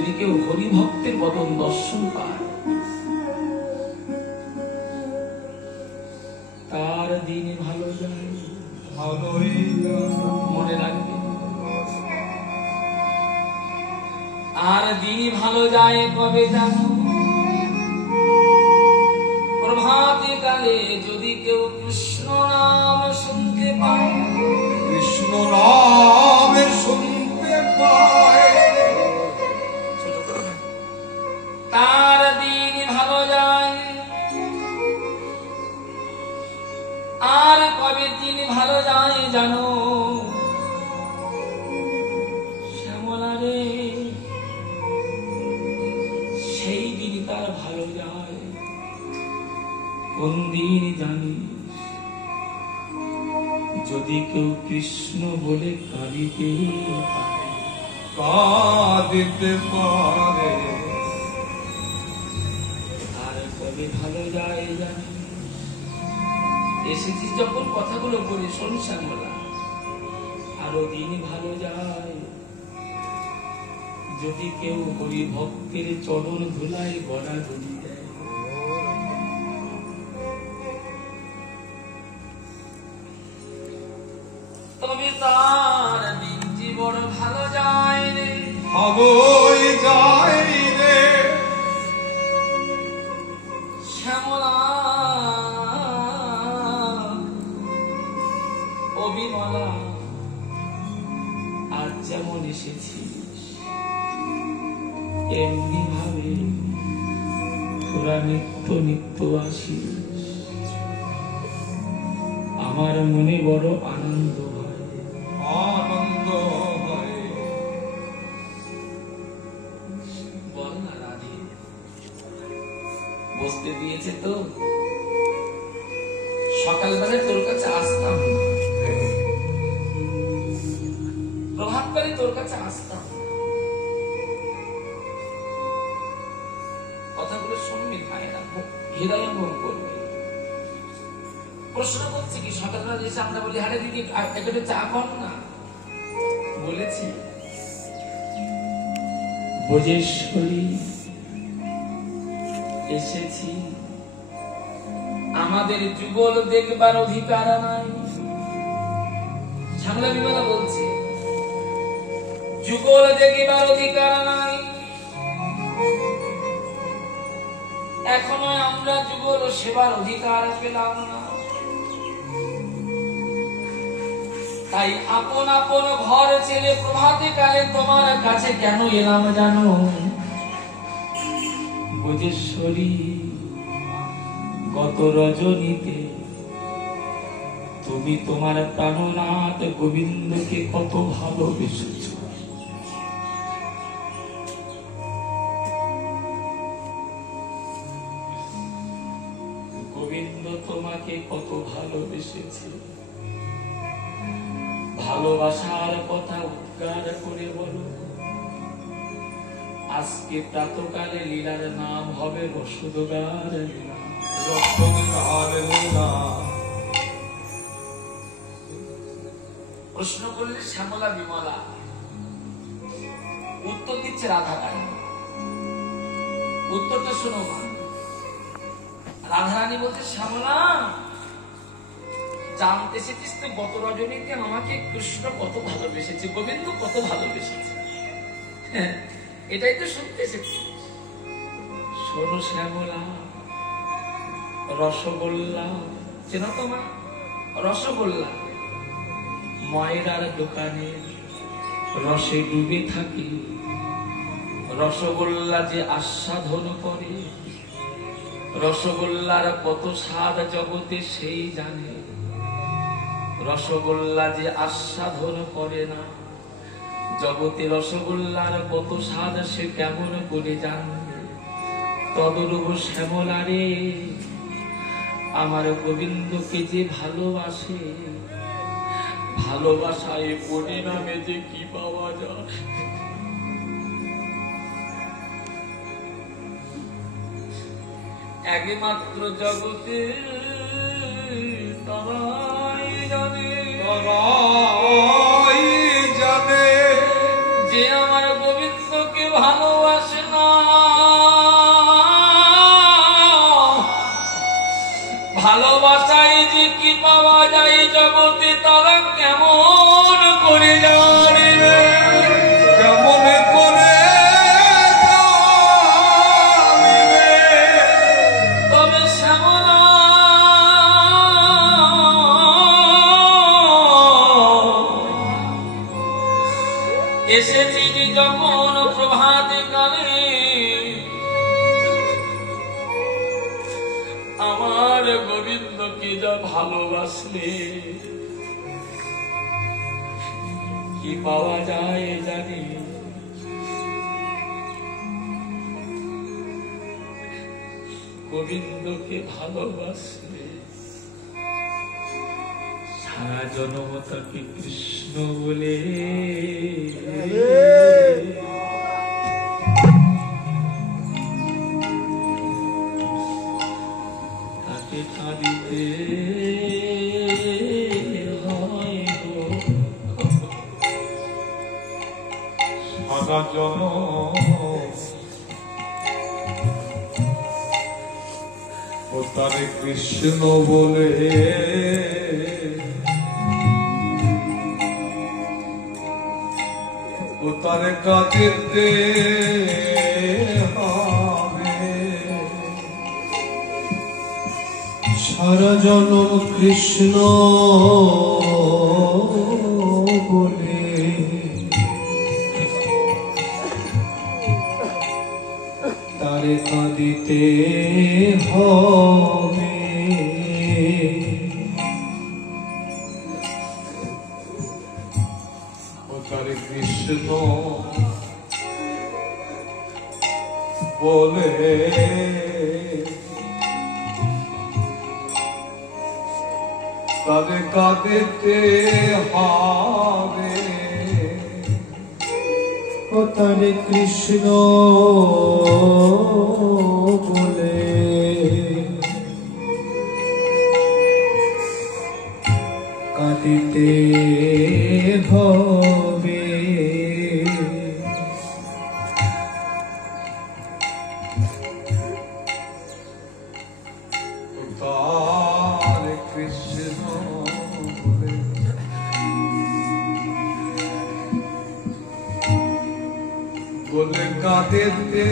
যদি কেউ হরিভক্তের বদন দর্শন পায় তার দিন ভালো যায়। মনে রাখবে, আর দিন ভালো যায় কবে জানো? প্রভাতে কালে যদি কেউ কৃষ্ণ নাম শুনতে পায়, কৃষ্ণ নাম শুনতে পায়, তার দিন ভালো যায়। আর কবে দিন ভালো যায় জানো? শ্যামলা রে, সেই দিন তার ভালো যায় কোন দিন জানিস? যদি কেউ কৃষ্ণ বলে কাঁদিতে পারে, কাঁদিতে পারে, আর কবে ভালো যায় জানি? এসেছিস যখন কথাগুলো বলে শোন শ্যামলা, আরো দিন ভালো যায় যদি কেউ হরি ভক্তের চরণ ধুলায় গড়া ধুলি দেয়। তবে তার দিন জীবন ভালো যায় রে, ভালোই যায় রে। শ্যামলা ও বিমলা, আজ যেমন এসেছিস এমনি ভাবে তোরা নিত্য নিত্য আসিস। আমার মনে বড় আনন্দ হয়, আনন্দ হয়। বল না রাধে, বসতে দিয়েছে তো? সকালবেলা তোর কাছে আসতাম, প্রভাতকালে তোর কাছে আসতাম, কথাগুলো শুনবি ভাইয়েরা, হৃদয়ঙ্গম করবি। প্রশ্ন করছে কি সকালবেলা এসে আমরা বলি হারে দিদি একটা চা কর না, বলেছি ব্রজেশ্বরী এসেছি, আমাদের যুগল দেখবার অধিকার নাই। শ্যামলা বিমলা বলছে যুগল দেখবার অধিকার নাই, এখনো আমরা যুগল সেবার অধিকার পেলাম না। তাই আপন আপন ঘর ছেড়ে প্রভাতে কালে তোমার কাছে কেন এলাম জানো? ব্রজেশ্বরী, গত রজনীতে তুমি তোমার প্রাণনাথ গোবিন্দকে কত ভালোবেসেছ। গোবিন্দ তোমাকে কত ভালোবেসেছে, ভালোবাসার কথা উদ্গার করে বলো। আজকে প্রাতকালে লীলার নাম হবে রসদগার লীলা। প্রশ্ন করলে শ্যামলা বিমলা, উত্তর দিচ্ছে রাধারানী। উত্তরটা শোনো মা। রাধারানী বলছে শ্যামলা, জানতে চেয়েছিস তো গত রজনীতে আমাকে কৃষ্ণ কত ভালোবেসেছে, গোবিন্দ কত ভালোবেসেছে, এটাই তো শুনতে এসেছি। শোনো শ্যামলা, রসগোল্লা চেনো তো মা? রসগোল্লা ময়রার দোকানে রসে ডুবে থাকি, রসগোল্লা যে আস্বাদন করে, রসগোল্লার কত স্বাদ জগতে সেই জানে। রসগোল্লা যে আস্বাদন করে না জগতে, রসগোল্লার কত স্বাদ সে কেমন করে জানবে? তদরূপ শ্যামলা রে, আমার গোবিন্দকে যে ভালোবাসে, ভালোবাসায় পরিণামে যে কি পাওয়া যায়। একমাত্র জগতে তারাই জানে, তারাই জানে যে আমার গোবিন্দকে ভালোবাসে না, ভালোবাসায় যে কি পাওয়া যায় জগতে তারা কেমন করে জানিবে, কেমন করে জানিবে। তবে শ্যামলা এসেছি যখন প্রভাতে কালে, আমার গোবিন্দকে যা ভালোবাসলে কি পাওয়া যায় জানি। গোবিন্দকে ভালোবাসলে সারা জন্ম তাকে কৃষ্ণ বলে তাকে কাঁদিতে হয় গো। সারা জনম ও তারে কৃষ্ণ বলে ও তারে কাঁদিতে হবে। সারা জনম কৃষ্ণ বলে তারে কাঁদিতে হবে। ও তারে কৃষ্ণ বলে তারে কাঁদিতে হবে। ও তারে কৃষ্ণ বলে কাঁদিতে হবে। তারে কৃষ্ণ বলে বলে কাঁদিতে